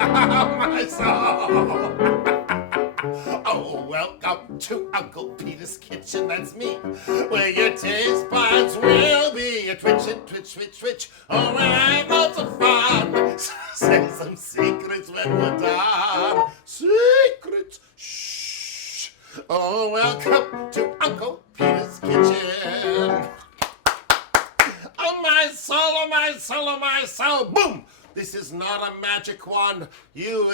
My soul. Oh, welcome to Uncle Peter's kitchen, that's me. Where your taste buds will be. You twitch and twitch, twitch, twitch. Oh, we'll have lots of fun. Say some secrets when we're done. Secrets. Shh. Oh, welcome to Uncle Peter's kitchen. Oh, my soul, oh, my soul, oh, my soul. Boom. This is not a magic wand. You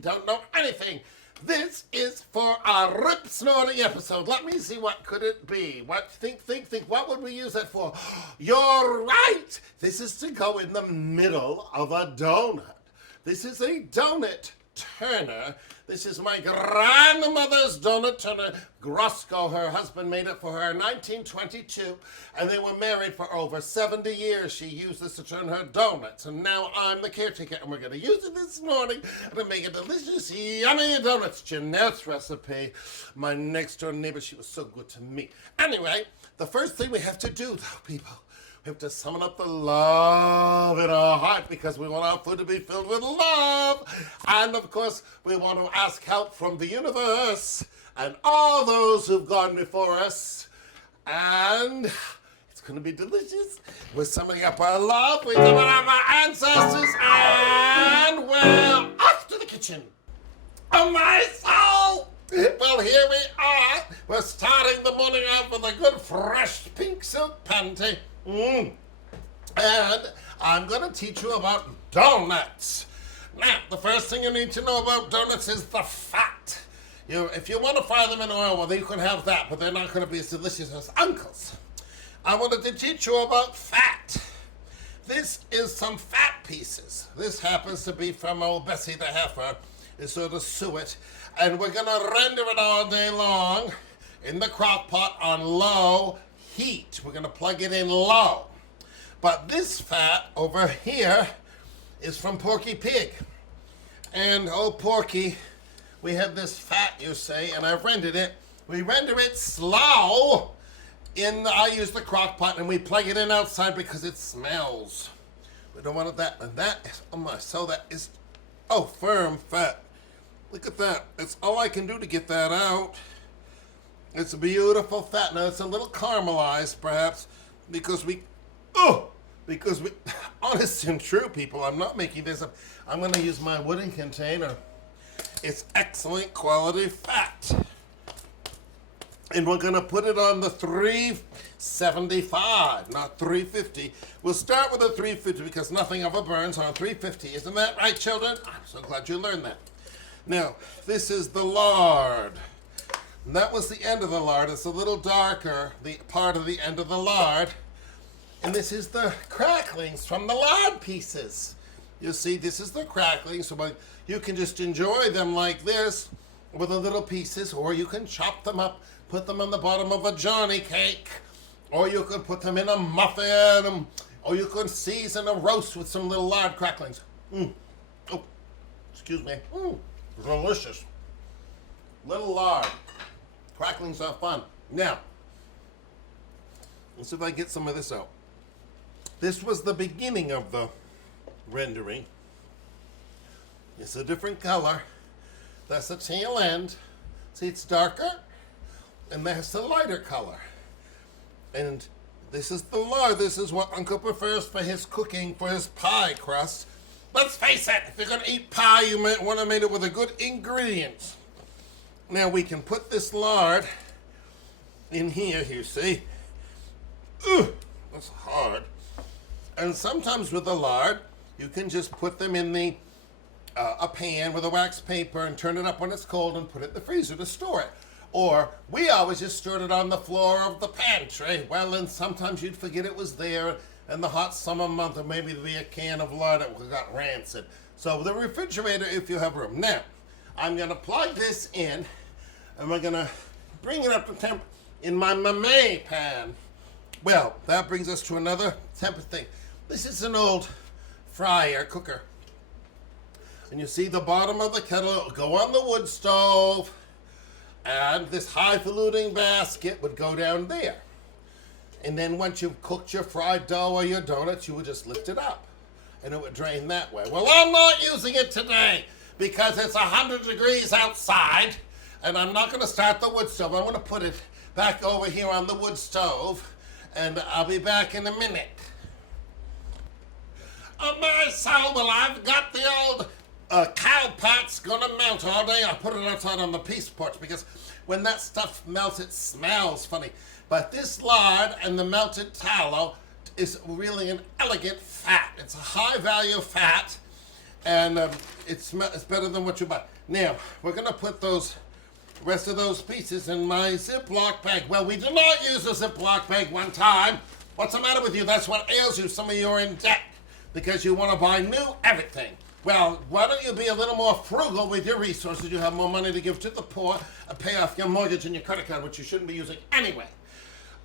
don't know anything. This is for a rip-snorting episode. Let me see, what could it be? What? Think. What would we use that for? You're right. This is to go in the middle of a donut. This is a donut turner. This is my grandmother's donut turner. Grosco, her husband, made it for her in 1922, and they were married for over 70 years. She used this to turn her donuts, and now I'm the caretaker, and we're going to use it this morning to make a delicious, yummy donuts. Jeanette's recipe. My next-door neighbor, she was so good to me. Anyway, the first thing we have to do, though, people, we have to summon up the love in our heart because we want our food to be filled with love. And of course, we want to ask help from the universe and all those who've gone before us. And it's going to be delicious. We're summoning up our love. We're summoning up our ancestors. And we're off to the kitchen. Oh, my soul! Well, here we are. We're starting the morning off with a good fresh pink silk panty. And I'm going to teach you about donuts. Now, the first thing you need to know about donuts is the fat. If you want to fry them in oil, well, you can have that, but they're not going to be as delicious as Uncle's. I wanted to teach you about fat. This is some fat pieces. This happens to be from old Bessie the heifer. It's sort of suet. And we're going to render it all day long in the crock pot on low heat. We're going to plug it in low. But this fat over here is from Porky Pig. And old Porky, we have this fat, you say, and I've rendered it. We render it slow. I use the crock pot, and we plug it in outside because it smells. We don't want it that. And that is, oh my, so that is, firm fat. Look at that. It's all I can do to get that out. It's a beautiful fat. Now, it's a little caramelized, perhaps, because we, honest and true, people, I'm not making this up. I'm going to use my wooden container. It's excellent quality fat. And we're going to put it on the 375, not 350. We'll start with the 350 because nothing ever burns on 350. Isn't that right, children? I'm so glad you learned that. Now, this is the lard. And that was the end of the lard. It's a little darker, the part of the end of the lard. And this is the cracklings from the lard pieces. You see, this is the cracklings. So you can just enjoy them like this with the little pieces, or you can chop them up, put them on the bottom of a Johnny cake, or you could put them in a muffin, or you could season a roast with some little lard cracklings. Oh, excuse me. Delicious. Little lard. Cracklings are fun. Now, let's see if I get some of this out. This was the beginning of the rendering. It's a different color. That's the tail end. See, it's darker, and that's the lighter color. And this is the lard. This is what Uncle prefers for his cooking, for his pie crust. Let's face it, if you're going to eat pie, you might want to make it with a good ingredients. Now we can put this lard in here, you see. That's hard. And sometimes with the lard, you can just put them in a pan with a wax paper and turn it up when it's cold and put it in the freezer to store it. Or we always just stored it on the floor of the pantry. Well, and sometimes you'd forget it was there in the hot summer month, or maybe there'd be a can of lard that got rancid. So the refrigerator if you have room. Now, I'm going to plug this in, and we're going to bring it up to temp in my maine pan. Well, that brings us to another temp thing. This is an old fryer cooker. And you see the bottom of the kettle go on the wood stove, and this highfalutin basket would go down there. And then once you've cooked your fried dough or your donuts, you would just lift it up. and it would drain that way. Well, I'm not using it today because it's 100 degrees outside, and I'm not going to start the wood stove. I'm going to put it back over here on the wood stove, and I'll be back in a minute. Oh my soul, well, I've got the old cow pat's gonna melt all day. I put it outside on the peace porch because when that stuff melts, it smells funny. But this lard and the melted tallow is really an elegant fat. It's a high value fat, and it's better than what you buy. Now, we're gonna put those rest of those pieces in my Ziploc bag. Well, we did not use a Ziploc bag one time. What's the matter with you? That's what ails you. Some of you are in debt because you want to buy new everything. Well, why don't you be a little more frugal with your resources? You have more money to give to the poor and pay off your mortgage and your credit card, which you shouldn't be using anyway.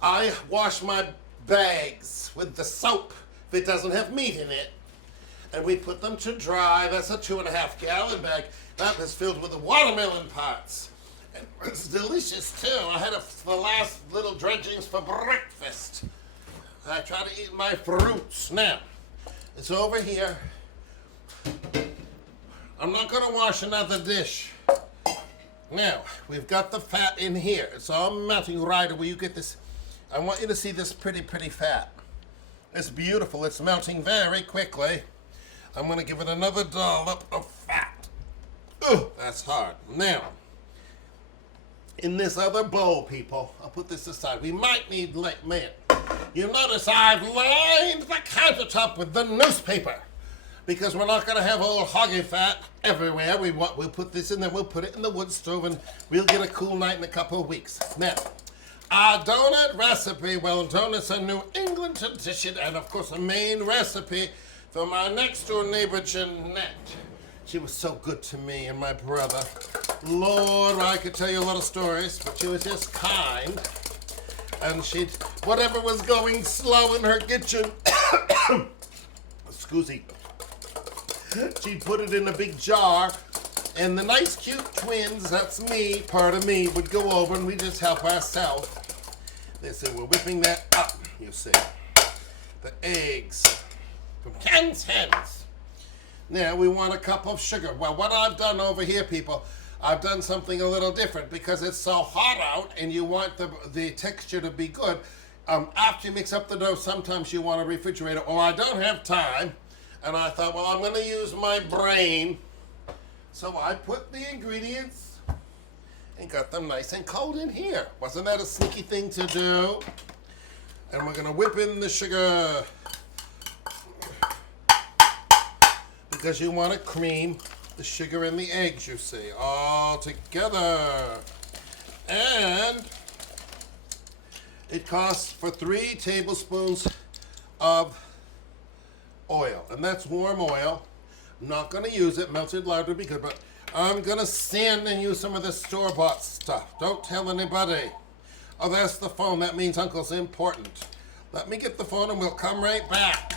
I wash my bags with the soap if it doesn't have meat in it, and we put them to dry. That's a 2.5 gallon bag. That is filled with the watermelon parts. And it's delicious too. I had the last little dredgings for breakfast. I try to eat my fruits. Now, it's over here. I'm not going to wash another dish. Now, we've got the fat in here. It's all melting right away. You get this. I want you to see this pretty fat. It's beautiful. It's melting very quickly. I'm going to give it another dollop of fat. Ugh, that's hard. Now, in this other bowl, people, I'll put this aside. We might need mint. You notice I've lined the countertop with the newspaper because we're not going to have old hoggy fat everywhere. We'll put this in there. We'll put it in the wood stove, and we'll get a cool night in a couple of weeks. Now, our donut recipe. Well, donuts are New England tradition, and of course, a Maine recipe from my next door neighbor, Jeanette. She was so good to me and my brother. Lord, I could tell you a lot of stories, but she was just kind. And whatever was going slow in her kitchen, excuse me, she'd put it in a big jar, and the nice cute twins, that's me, part of me, would go over and we just help ourselves. They say we're whipping that up, you see. The eggs from Ken's Hens. Now we want a cup of sugar. Well, what I've done over here, people, I've done something a little different because it's so hot out and you want the texture to be good. After you mix up the dough, sometimes you want to refrigerate it. Or I don't have time. And I thought, well, I'm going to use my brain. So I put the ingredients and got them nice and cold in here. Wasn't that a sneaky thing to do? And we're going to whip in the sugar because you want to cream the sugar and the eggs, you see, all together. And it costs for 3 tablespoons of oil, and that's warm oil. I'm not going to use it. Melted lard would be good, but I'm going to sand and use some of this store-bought stuff. Don't tell anybody. Oh, that's the phone. That means Uncle's important. Let me get the phone and we'll come right back.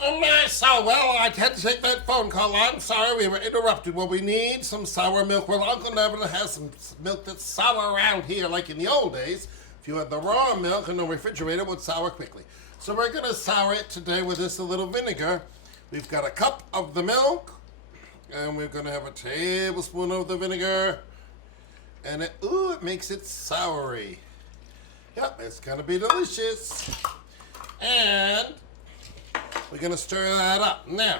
Oh my soul, well, I had to take that phone call. I'm sorry we were interrupted. Well, we need some sour milk. Well, Uncle never has some milk that's sour around here like in the old days. If you had the raw milk in the refrigerator, it would sour quickly. So we're going to sour it today with this a little vinegar. We've got a cup of the milk, and we're going to have a tablespoon of the vinegar. And it makes it soury. Yep, it's going to be delicious. And we're going to stir that up. Now,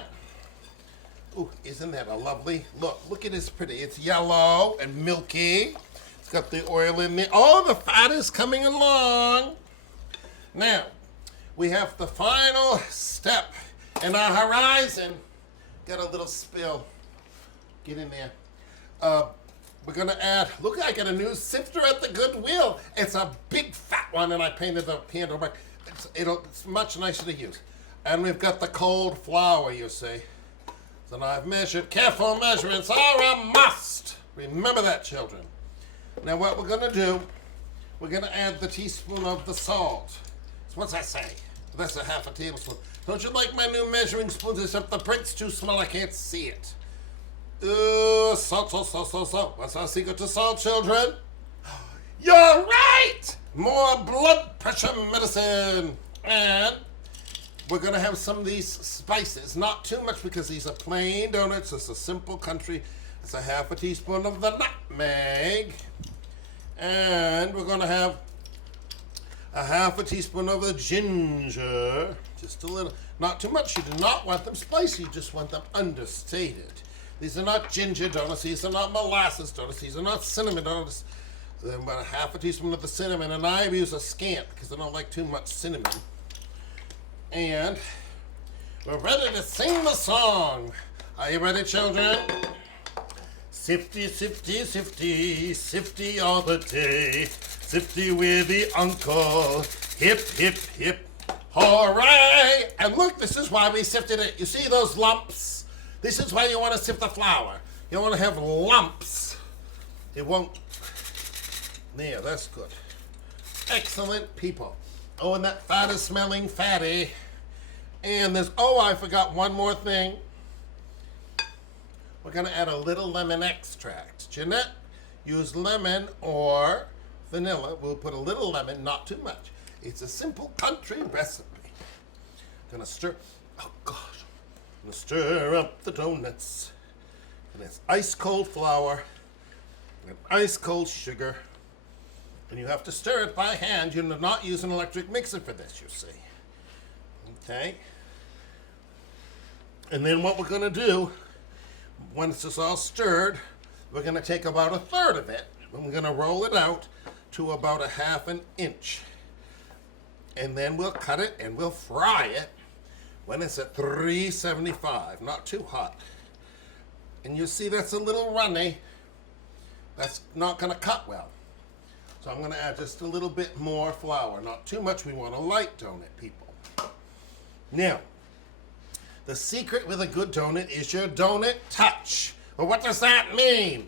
isn't that a lovely look? Look at this pretty. It's yellow and milky. It's got the oil in there. Oh, the fat is coming along. Now, we have the final step in our horizon. Got a little spill. Get in there. We're going to add, look, I got a new sifter at the Goodwill. It's a big fat one, and I painted the handle back. It's much nicer to use. And we've got the cold flour, you see. So now I've measured. Careful measurements are a must. Remember that, children. Now what we're going to do, we're going to add the teaspoon of the salt. So what's that say? That's a half a tablespoon. Don't you like my new measuring spoons, except the print's too small, I can't see it. Salt. What's our secret to salt, children? You're right! More blood pressure medicine. And we're going to have some of these spices. Not too much because these are plain donuts. It's a simple country. It's a half a teaspoon of the nutmeg. And we're going to have a half a teaspoon of the ginger. Just a little. Not too much. You do not want them spicy. You just want them understated. These are not ginger donuts. These are not molasses donuts. These are not cinnamon donuts. Then about a half a teaspoon of the cinnamon. And I use a scant because I don't like too much cinnamon. And we're ready to sing the song. Are you ready, children? Sifty, sifty, sifty, sifty all the day. Sifty with the uncle. Hip, hip, hip. Hooray! And look, this is why we sifted it. You see those lumps? This is why you want to sift the flour. You want to have lumps. It won't. There, that's good. Excellent people. Oh, and that fat is smelling fatty. And there's, oh, I forgot one more thing. We're going to add a little lemon extract. Jeanette, use lemon or vanilla. We'll put a little lemon, not too much. It's a simple country recipe. Gonna stir, oh gosh. Gonna stir up the donuts. And it's ice cold flour and ice cold sugar. And you have to stir it by hand. You're not using an electric mixer for this, you see. Okay? And then what we're gonna do, once it's all stirred, we're gonna take about a third of it and we're gonna roll it out to about a half an inch. And then we'll cut it and we'll fry it when it's at 375, not too hot. And you see that's a little runny. That's not gonna cut well. So I'm gonna add just a little bit more flour, not too much. We want a light donut, people. Now, the secret with a good donut is your donut touch. Well, what does that mean?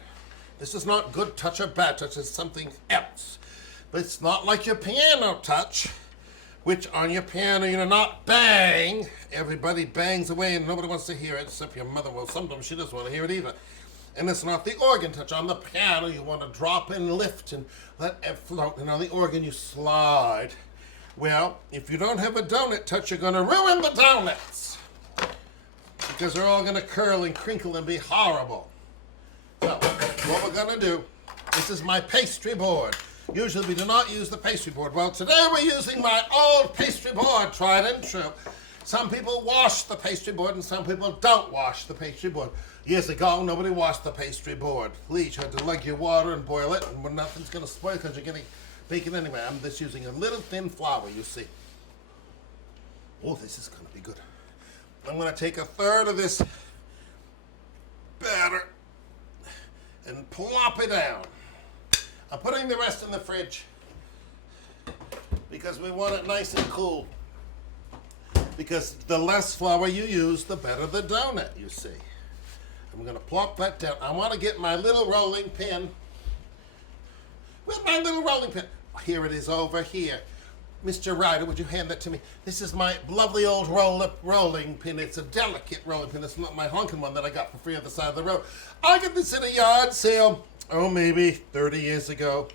This is not good touch or bad touch, it's something else. But it's not like your piano touch, which on your piano you do not bang. Everybody bangs away and nobody wants to hear it except your mother. Well, sometimes she doesn't want to hear it either. And it's not the organ touch. On the piano you want to drop and lift and let it float. And on the organ you slide. Well, if you don't have a donut touch, you're going to ruin the donuts. Because they're all going to curl and crinkle and be horrible. So, what we're going to do, this is my pastry board. Usually we do not use the pastry board. Well, today we're using my old pastry board, tried and true. Some people wash the pastry board and some people don't wash the pastry board. Years ago, nobody washed the pastry board. Please, you had to lug your water and boil it, and nothing's going to spoil because you're getting bacon anyway. I'm just using a little thin flour, you see. Oh, this is going to be good. I'm going to take a third of this batter and plop it down. I'm putting the rest in the fridge because we want it nice and cool. Because the less flour you use, the better the donut, you see. I'm going to plop that down. I want to get my little rolling pin. Where's my little rolling pin? Here it is over here. Mr. Ryder, would you hand that to me? This is my lovely old rolling pin. It's a delicate rolling pin. It's not my honking one that I got for free on the side of the road. I got this in a yard sale, oh, maybe 30 years ago.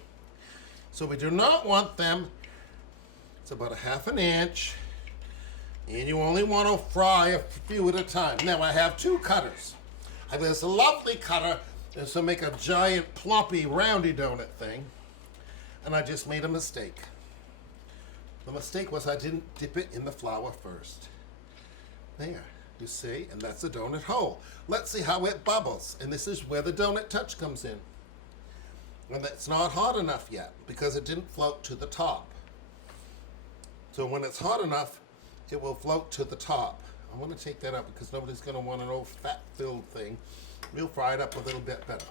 So we do not want them. It's about a half an inch. And you only want to fry a few at a time. Now I have two cutters. I have this lovely cutter. This will make a giant ploppy roundy donut thing. And I just made a mistake. The mistake was I didn't dip it in the flour first. There, you see, and that's a donut hole. Let's see how it bubbles. And this is where the donut touch comes in. And it's not hot enough yet because it didn't float to the top. So when it's hot enough, it will float to the top. I want to take that out because nobody's going to want an old fat-filled thing. We'll fry it up a little bit better.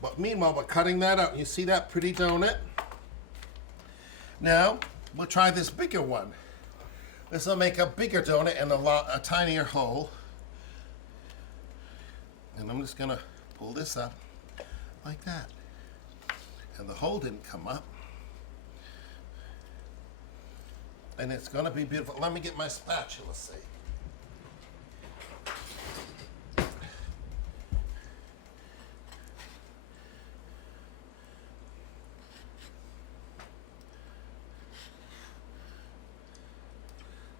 But meanwhile, we're cutting that out. You see that pretty donut? Now, we'll try this bigger one. This will make a bigger donut and a tinier hole. And I'm just going to pull this up like that. And the hole didn't come up. And it's going to be beautiful. Let me get my spatula, see.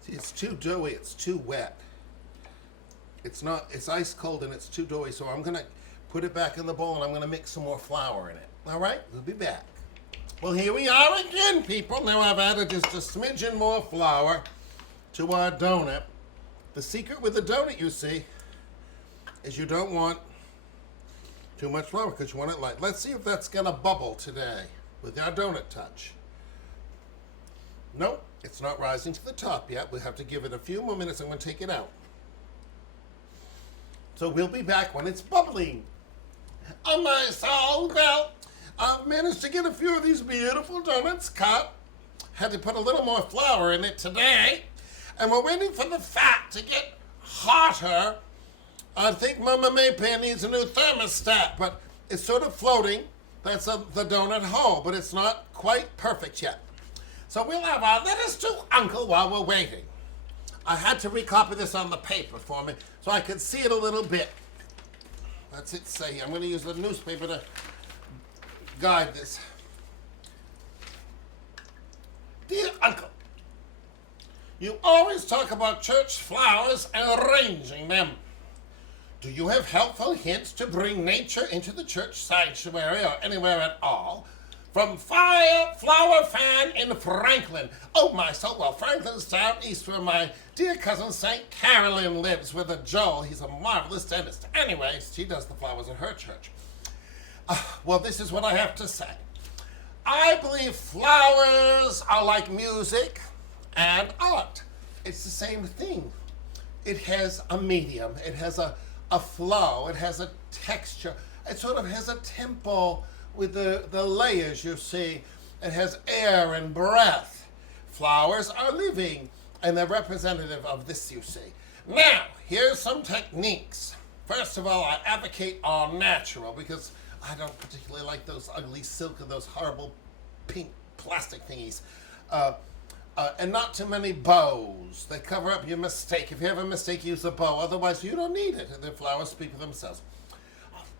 See, It's too doughy, it's too wet. It's ice cold and it's too doughy, so I'm gonna put it back in the bowl and I'm gonna mix some more flour in it. All right, we'll be back. Well, here we are again, people. Now I've added just a smidgen more flour to our donut. The secret with the donut, you see, is you don't want too much flour because you want it light. Let's see if that's gonna bubble today with our donut touch. Nope, it's not rising to the top yet. We'll have to give it a few more minutes. I'm gonna take it out. So we'll be back when it's bubbling. Oh my soul, well, I've managed to get a few of these beautiful donuts cut. Had to put a little more flour in it today. And we're waiting for the fat to get hotter. I think Mama Maypan needs a new thermostat, but it's sort of floating. That's the donut hole, but it's not quite perfect yet. So we'll have our letters to Uncle while we're waiting. I had to recopy this on the paper for me so I could see it a little bit. That's it say. I'm going to use the newspaper to guide this. Dear Uncle, you always talk about church flowers and arranging them. Do you have helpful hints to bring nature into the church sanctuary or anywhere at all? From Flower Fan in Franklin. Oh my soul, well, Franklin's down east where my dear cousin St. Carolyn lives with a Joel. He's a marvelous dentist. Anyway, she does the flowers at her church. Well, this is what I have to say. I believe flowers are like music and art. It's the same thing. It has a medium. It has a flow. It has a texture. It sort of has a tempo with the layers, you see. It has air and breath. Flowers are living, and they're representative of this, you see. Now, here's some techniques. First of all, I advocate all natural because I don't particularly like those ugly silk and those horrible pink plastic thingies. And not too many bows. They cover up your mistake. If you have a mistake, use a bow. Otherwise, you don't need it. The flowers speak for themselves.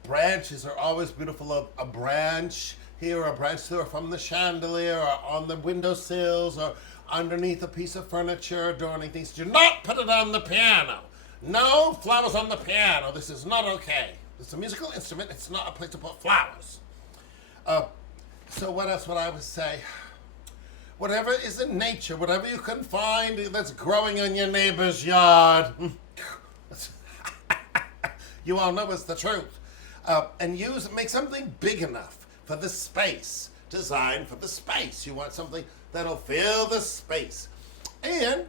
Branches are always beautiful. A branch here, a branch there from the chandelier, or on the windowsills, or underneath a piece of furniture, adorning things. Do not put it on the piano. No flowers on the piano. This is not okay. It's a musical instrument. It's not a place to put flowers. So what else would I would say? Whatever is in nature, whatever you can find that's growing in your neighbor's yard. You all know it's the truth. And make something big enough for the space. Designed for the space. You want something that'll fill the space. And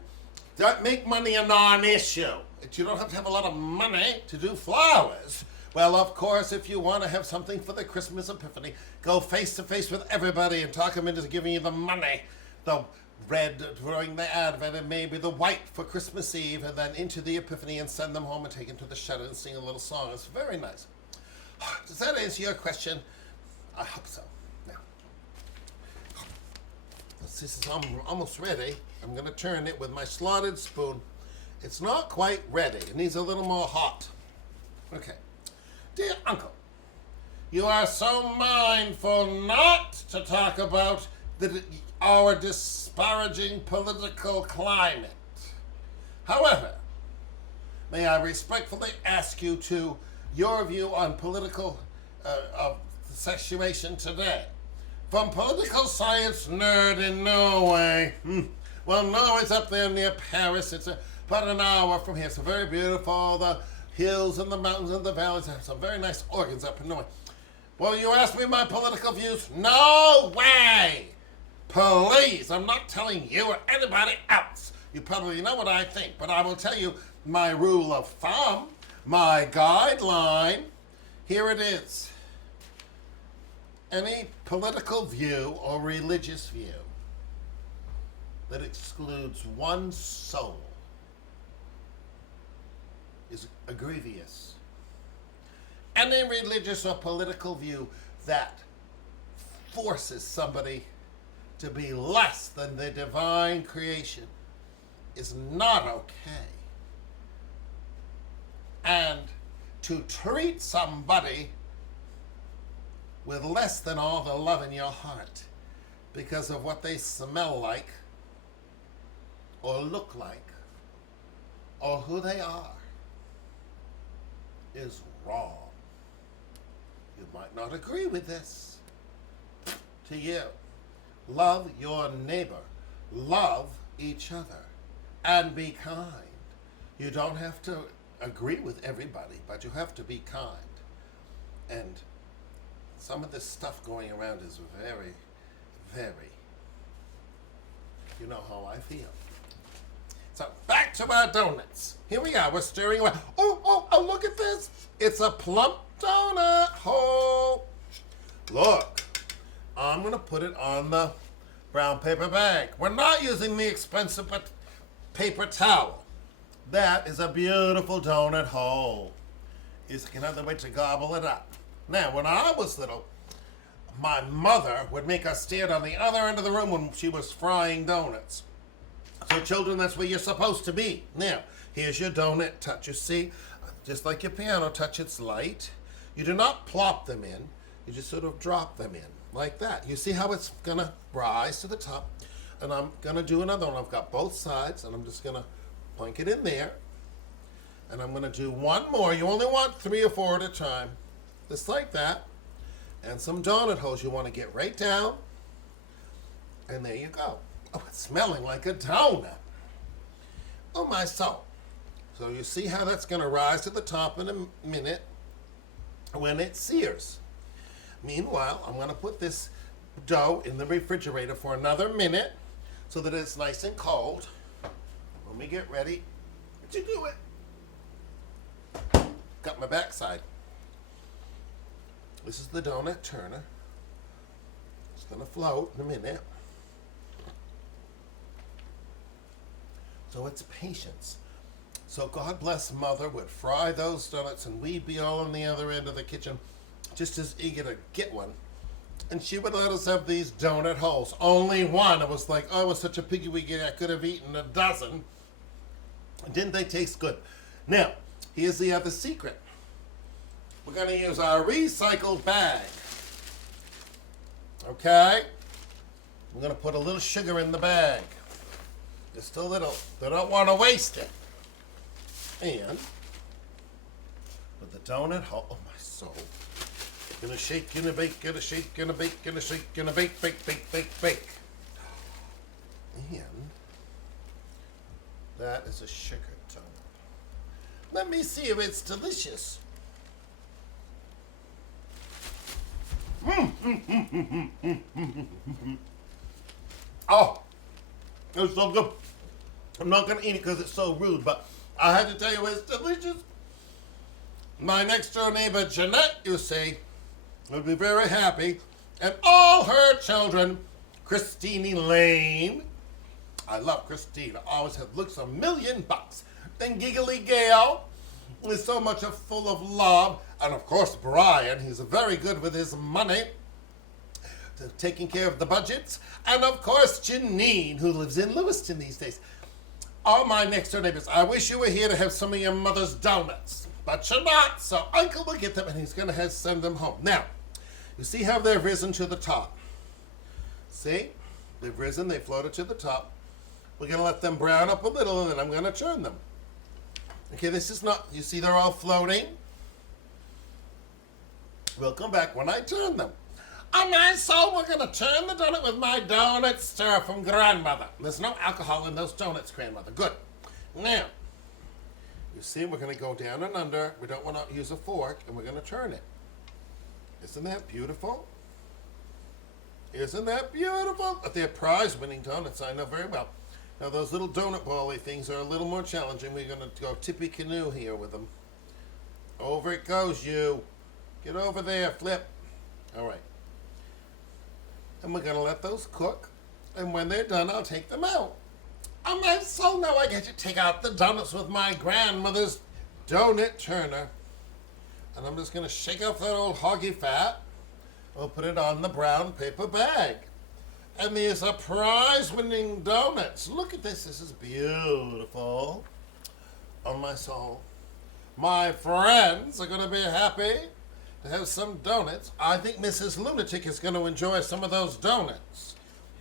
don't make money a non-issue. You don't have to have a lot of money to do flowers. Well, of course, if you want to have something for the Christmas Epiphany, go face to face with everybody and talk them into giving you the money. The red during the Advent and maybe the white for Christmas Eve, and then into the Epiphany and send them home and take them to the shutter and sing a little song. It's very nice. Does that answer your question? I hope so. Now, this is almost ready. I'm going to turn it with my slotted spoon. It's not quite ready. It needs a little more hot. Okay. Dear Uncle, you are so mindful not to talk about our disparaging political climate. However, may I respectfully ask you to your view on political situation today. From political science nerd in Norway. Well, Norway's up there near Paris. It's about an hour from here. It's very beautiful. The hills and the mountains and the valleys have some very nice organs up in Norway. Well, you ask me my political views? No way! Please, I'm not telling you or anybody else. You probably know what I think, but I will tell you my rule of thumb, my guideline. Here it is. Any political view or religious view that excludes one soul is egregious. Any religious or political view that forces somebody to be less than the divine creation is not okay. And to treat somebody with less than all the love in your heart because of what they smell like or look like or who they are is wrong. You might not agree with this. To you, love your neighbor, love each other, and be kind. You don't have to agree with everybody, but you have to be kind. And some of this stuff going around is very, very, you know how I feel. So back to our donuts. Here we are, we're stirring away. Oh, look at this. It's a plump donut hole. Look, I'm gonna put it on the brown paper bag. We're not using the expensive paper towel. That is a beautiful donut hole. It's another way to gobble it up. Now, when I was little, my mother would make us stand on the other end of the room when she was frying donuts. So children, that's where you're supposed to be. Now, here's your donut touch. You see, just like your piano touch, it's light. You do not plop them in. You just sort of drop them in like that. You see how it's gonna rise to the top? And I'm gonna do another one. I've got both sides, and I'm just gonna plunk it in there. And I'm gonna do one more. You only want 3 or 4 at a time. Just like that. And some donut holes you want to get right down. And there you go. Oh, it's smelling like a donut. Oh, my soul. So you see how that's going to rise to the top in a minute when it sears. Meanwhile, I'm going to put this dough in the refrigerator for another minute so that it's nice and cold. When we get ready to do it. Got my backside. This is the donut turner. It's going to float in a minute. So it's patience. So God bless Mother would fry those donuts and we'd be all on the other end of the kitchen just as eager to get one. And she would let us have these donut holes. Only one. It was like, oh, I was such a piggy wiggy, I could have eaten a dozen. Didn't they taste good? Now, here's the other secret. We're going to use our recycled bag. Okay? We're going to put a little sugar in the bag. Just a little. They don't want to waste it. And with the donut hole, oh my soul. Gonna shake, gonna bake, gonna shake, gonna bake, gonna shake, gonna bake, bake, bake, bake, bake. And that is a sugar donut. Let me see if it's delicious. Oh, it's so good. I'm not going to eat it because it's so rude, but I had to tell you it's delicious. My next door neighbor, Jeanette, you see, would be very happy. And all her children, Christine Lane. I love Christine. Always looks $1,000,000. And Giggly Gale is so much full of love. And of course, Brian, he's very good with his money, taking care of the budgets. And of course, Janine, who lives in Lewiston these days. All my next door neighbors, I wish you were here to have some of your mother's donuts. But you're not, so Uncle will get them and he's going to send them home. Now, you see how they've risen to the top? See? They've risen, they floated to the top. We're going to let them brown up a little and then I'm going to turn them. Okay, this is not, you see they're all floating? We'll come back when I turn them. On my soul, we're going to turn the donut with my donut stir from grandmother. There's no alcohol in those donuts, grandmother. Good. Now, you see, we're going to go down and under. We don't want to use a fork, and we're going to turn it. Isn't that beautiful? Isn't that beautiful? They're prize-winning donuts, I know very well. Now, those little donut ball-y things are a little more challenging. We're going to go tippy-canoe here with them. Over it goes, you. Get over there, flip. All right. And we're going to let those cook. And when they're done, I'll take them out. On my soul, now I get to take out the donuts with my grandmother's donut turner. And I'm just going to shake off that old hoggy fat. We'll put it on the brown paper bag. And these are prize-winning donuts. Look at this. This is beautiful. On my soul. My friends are going to be happy to have some donuts. I think Mrs. Lunatic is going to enjoy some of those donuts.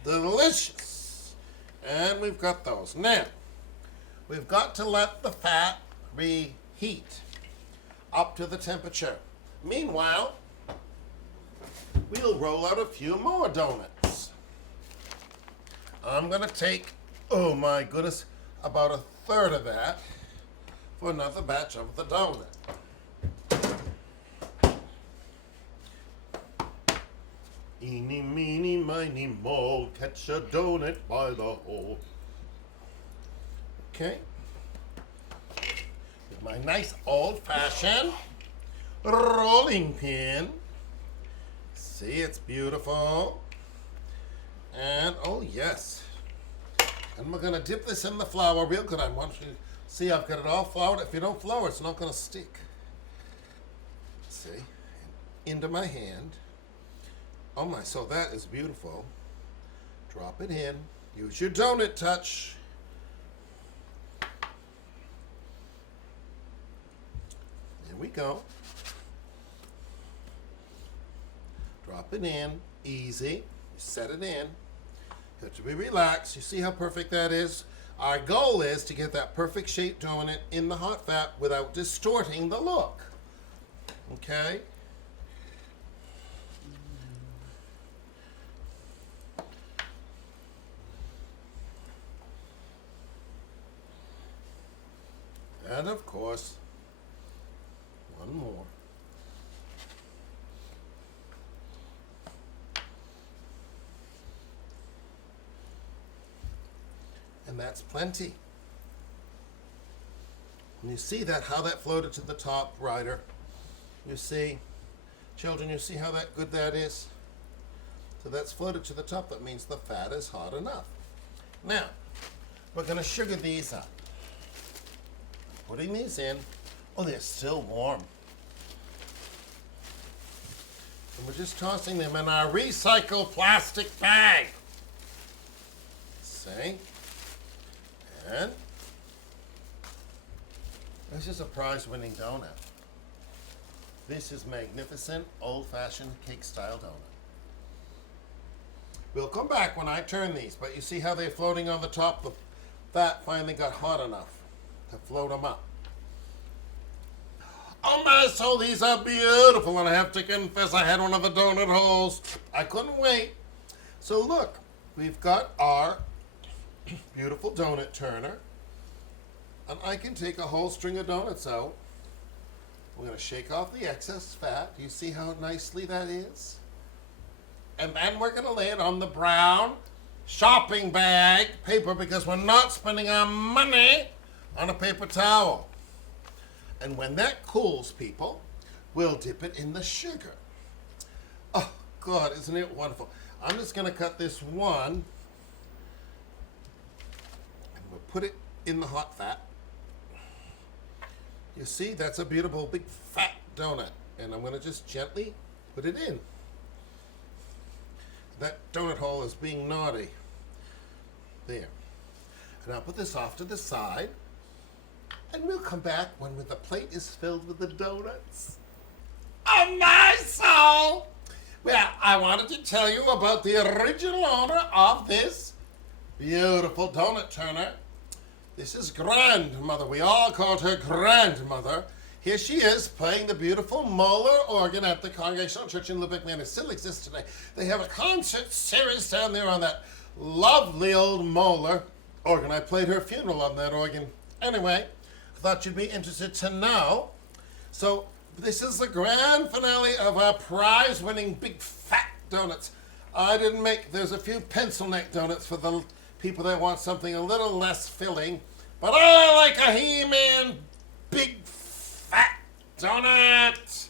Delicious. And we've got those. Now, we've got to let the fat reheat up to the temperature. Meanwhile, we'll roll out a few more donuts. I'm going to take, oh my goodness, about a third of that for another batch of the donut. Eeny, meeny, miny, moe, catch a donut by the hole. Okay. With my nice old-fashioned rolling pin. See, it's beautiful. And, oh yes. And we're going to dip this in the flour real good. I want you to see I've got it all floured. If you don't flour, it's not going to stick. See? Into my hand. Oh my, so that is beautiful. Drop it in. Use your donut touch. There we go. Drop it in. Easy. You set it in. You have to be relaxed. You see how perfect that is? Our goal is to get that perfect shaped donut in the hot fat without distorting the look. Okay? And of course, one more. And that's plenty. And you see that, how that floated to the top, Ryder. You see, children, you see how that good that is? So that's floated to the top. That means the fat is hot enough. Now, we're going to sugar these up. Putting these in. Oh, they're still warm. And we're just tossing them in our recycled plastic bag. See? And this is a prize-winning donut. This is magnificent, old-fashioned cake-style donut. We'll come back when I turn these, but you see how they're floating on the top? The fat finally got hot enough to float them up. Oh my soul, these are beautiful, and I have to confess I had one of the donut holes. I couldn't wait. So look, we've got our beautiful donut turner, and I can take a whole string of donuts out. We're going to shake off the excess fat. Do you see how nicely that is? And then we're going to lay it on the brown shopping bag paper because we're not spending our money on a paper towel. And when that cools, people, we'll dip it in the sugar. Oh, God, isn't it wonderful? I'm just going to cut this one, and we'll put it in the hot fat. You see, that's a beautiful big fat donut. And I'm going to just gently put it in. That donut hole is being naughty. There. And I'll put this off to the side. And we'll come back when the plate is filled with the donuts. Oh, my soul! Well, I wanted to tell you about the original owner of this beautiful donut turner. This is Grandmother. We all called her Grandmother. Here she is playing the beautiful Moeller organ at the Congregational Church in Lubec, Maine. It still exists today. They have a concert series down there on that lovely old Moeller organ. I played her funeral on that organ. Anyway, I thought you'd be interested to know. So this is the grand finale of our prize-winning big fat donuts. I didn't make, there's a few pencil neck donuts for the people that want something a little less filling, but I like a He-Man big fat donut.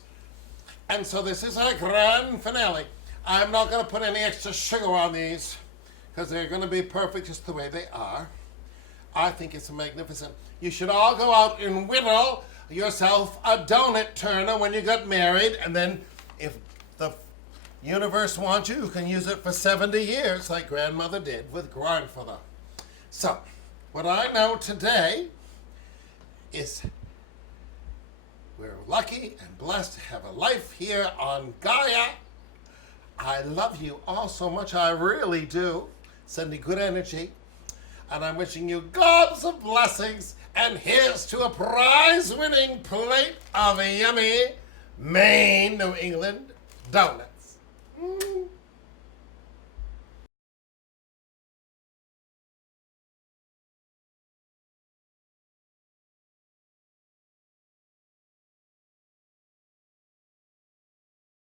And so this is our grand finale. I'm not going to put any extra sugar on these because they're going to be perfect just the way they are. I think it's magnificent. You should all go out and whittle yourself a donut turner when you get married, and then if the universe wants you, you can use it for 70 years like Grandmother did with Grandfather. So, what I know today is we're lucky and blessed to have a life here on Gaia. I love you all so much, I really do. Sending good energy. And I'm wishing you gobs of blessings. And here's to a prize-winning plate of yummy Maine, New England donuts.